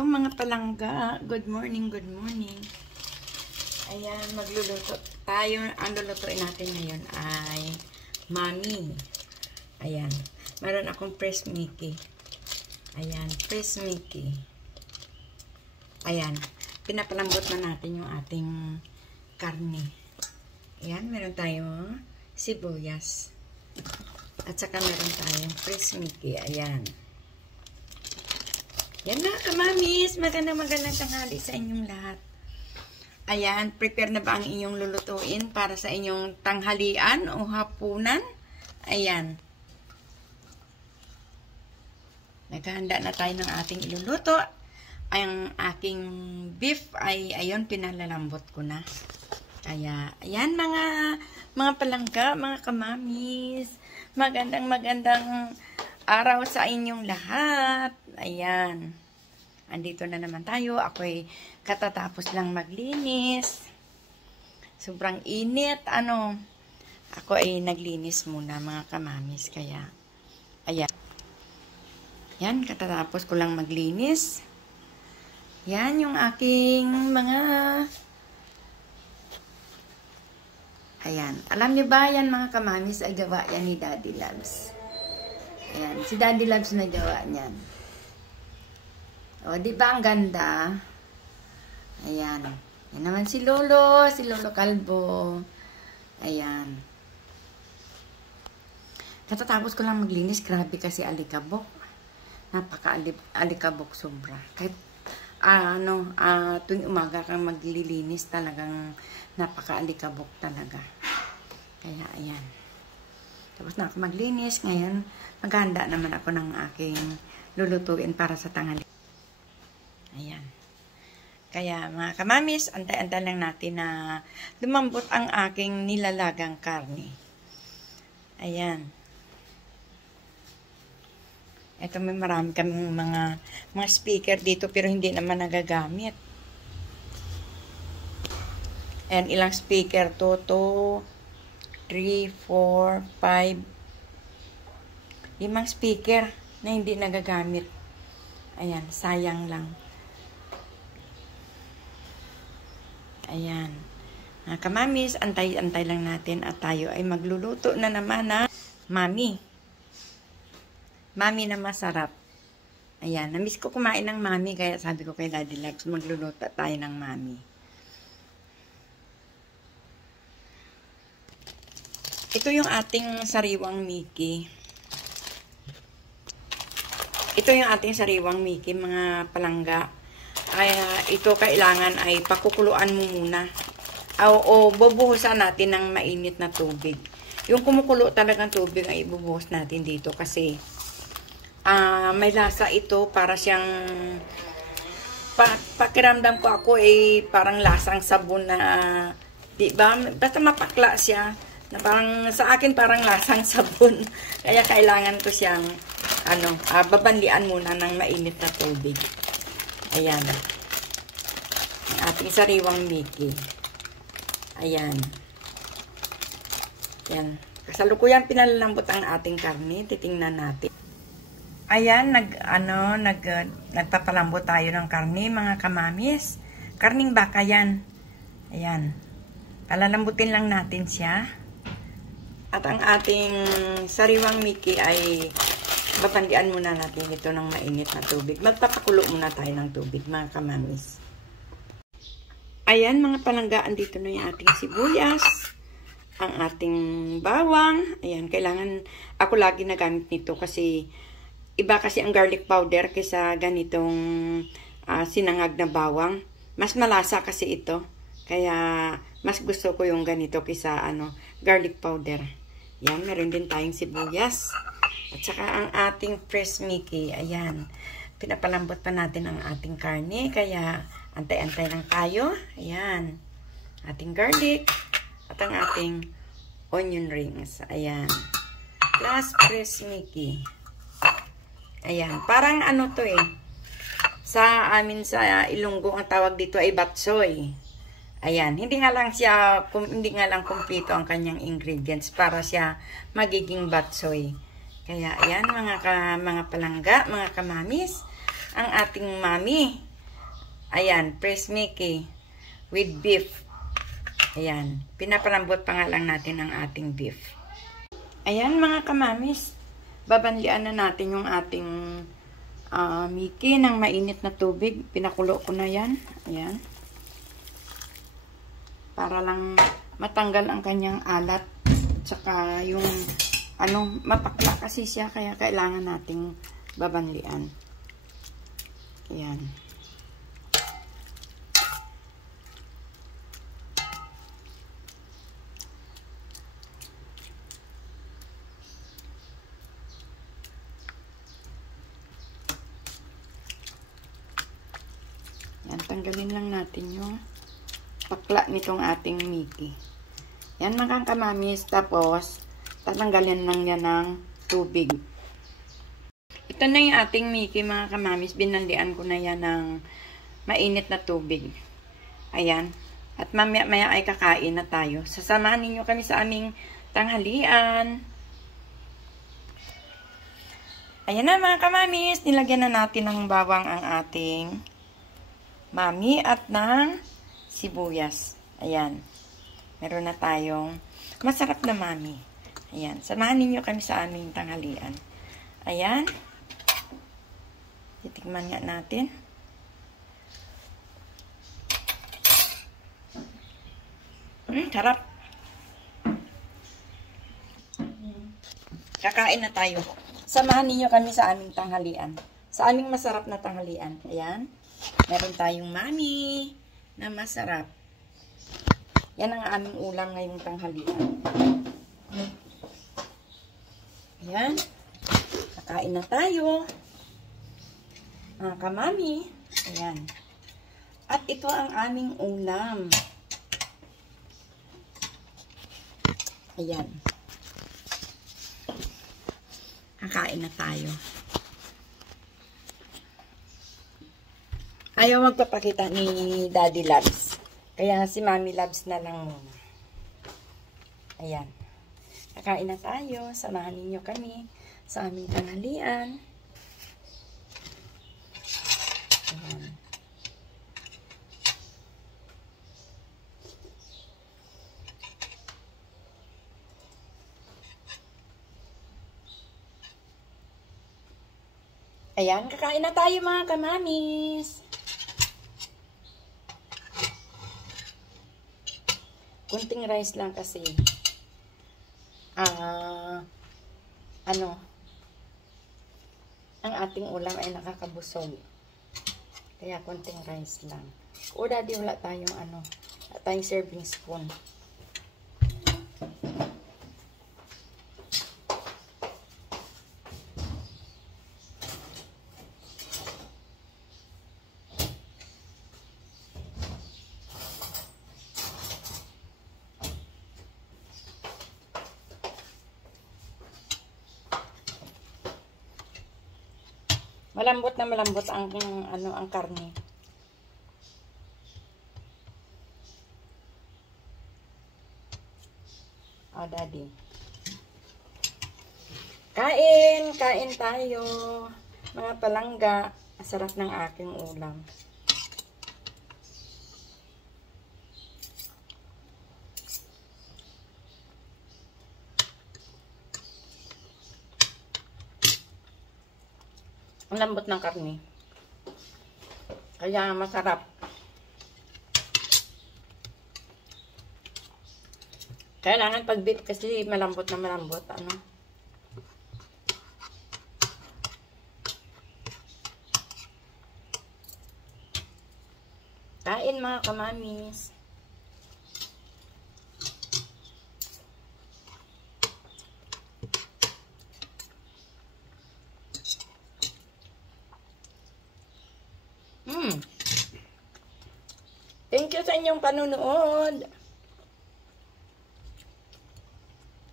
Hello mga palangga. Good morning, good morning. Ayan, magluluto tayo. Ang lulutuin natin ngayon ay mami. Ayan, meron akong press Mickey. Ayan, press Mickey. Ayan, pinapalambot na natin yung ating karne. Ayan, meron tayong sibuyas. At saka meron tayong press Mickey. Ayan. Yan na, kamamis. Magandang tanghali sa inyong lahat. Ayan, prepare na ba ang inyong lulutuin para sa inyong tanghalian o hapunan? Ayan. Naghahanda na tayo ng ating iluluto. Ang aking beef ay, ayun, pinalalambot ko na. Kaya, ayan mga palangga, mga kamamis. Magandang araw sa inyong lahat. Ayan. Andito na naman tayo. Ako'y katatapos lang maglinis. Sobrang init. Ako ay naglinis muna mga kamamis. Kaya, ayan. Yan, katatapos ko lang maglinis. Yan yung aking mga... Ayan. Alam niyo ba yan mga kamamis ay gawa yan ni Daddy Loves. Ayan. Si Daddy Loves na gawa niyan. O, di ba ang ganda? Ayan. Yan naman si Lolo Calvo. Ayan. Katatapos ko lang maglinis, grabe kasi alikabok. Napaka-alikabok sobra. Kahit, tuwing umaga kang maglilinis, talagang napaka-alikabok talaga. Kaya, ayan. Tapos na ako maglinis. Ngayon, maghahanda naman ako ng aking lulutuin para sa tanghali. Ayan. Kaya mga kamamis, antay-antay lang natin na lumambot ang aking nilalagang karne. Ayan. Ito may marami kaming mga speaker dito pero hindi naman nagagamit. Ayan, ilang speaker to? 3, 4, 5, 5 speaker na hindi nagagamit. Ayan, sayang lang. Ayan. Mga kamamis, antay-antay lang natin at tayo ay magluluto na naman na mami. Mami na masarap. Ayan, namiss ko kumain ng mami kaya sabi ko kay Daddy Loves, magluluto tayo ng mami. Ito yung ating sariwang Mickey. Ito yung ating sariwang Mickey, mga palangga. Ito kailangan ay pakukuluan mo muna. O bubuhusan natin ng mainit na tubig. Yung kumukulo talagang tubig ay ibubuhos natin dito kasi may lasa ito para siyang pakiramdam ko ako ay parang lasang sabon na di ba? Basta mapakla siya na parang sa akin parang lasang sabon. Kaya kailangan ko siyang babanlian muna ng mainit na tubig. Ayan. Ang ating sariwang Mickey. Ayan. Ayan. Kasalukuyan pinalalambot ang ating karne. Titingnan natin. Ayan, nagpapalambot tayo ng karne, mga kamamis. Karning baka yan. Ayan. Palalambutin lang natin siya. At ang ating sariwang Mickey ay babandian muna natin ito ng mainit na tubig. Magpapakulo muna tayo ng tubig, mga kamamis. Ayan, mga palanggaan, dito na yung ating sibuyas. Ang ating bawang. Ayan, kailangan, ako lagi nagamit nito kasi iba kasi ang garlic powder kaysa ganitong sinangag na bawang. Mas malasa kasi ito. Kaya, mas gusto ko yung ganito kaysa garlic powder. Yan, meron din tayong sibuyas. At saka ang ating press Mickey, ayan, pinapalambot pa natin ang ating karne, kaya antay-antay lang tayo. Ayan, ating garlic at ang ating onion rings. Ayan, plus press Mickey. Ayan, parang to sa amin sa Ilonggo ang tawag dito ay batsoy. Ayan, hindi nga lang kumpleto ang kanyang ingredients para siya magiging batsoy. Kaya, ayan, mga palangga, mga kamamis, ang ating mami. Ayan, Fresh Mickey with beef. Ayan, pinapalambot pa nga lang natin ang ating beef. Ayan mga kamamis, babanlian na natin yung ating Mickey ng mainit na tubig. Pinakulo ko na yan. Ayan. Para lang matanggal ang kanyang alat. Tsaka yung mapakla kasi siya, kaya kailangan nating babanlian. Ayan. Yan, tanggalin lang natin yung pakla nitong ating Mickey. Yan mga kamamis, tapos tatanggalin lang yan ng tubig. Ito na yung ating Mickey mga kamamis, binandian ko na yan ng mainit na tubig. Ayan, at mamaya ay kakain na tayo. Sasamahan ninyo kami sa aming tanghalian. Ayan na mga kamamis, nilagyan na natin ng bawang ang ating mami at ng sibuyas. Ayan. Meron na tayong masarap na mami. Ayan. Samahan ninyo kami sa aming tanghalian. Ayan. Titikman nga natin. Sarap. Kakain na tayo. Samahan ninyo kami sa aming tanghalian. Sa aming masarap na tanghalian. Ayan. Meron tayong mami na masarap. Yan ang aming ulam ngayong tanghalian. Ayan. Kakain na tayo. Mga kamami. Ayan. At ito ang aming ulam. Ayan. Kakain na tayo. Ayaw magpapakita ni Daddy Labs. Kaya si Mommy Labs na lang muna. Ayan. Kakain na tayo. Samahan ninyo kami sa aming tanghalian. Ayan. Ayan, kakain na tayo mga kamamis. Kunting rice lang kasi. Ang ating ulam ay nakakabusog. Kaya kunting rice lang. O daddy, wala tayong wala tayong serving spoon. Malambot na malambot ang ang karne. Oh, daddy. Kain tayo. Mga palangga, ang sarap ng aking ulam. Ang lambot ng karne. Kaya masarap. Kailangan pag beef kasi malambot na malambot. Kain mga kamamis. Thank you sa inyong panunood.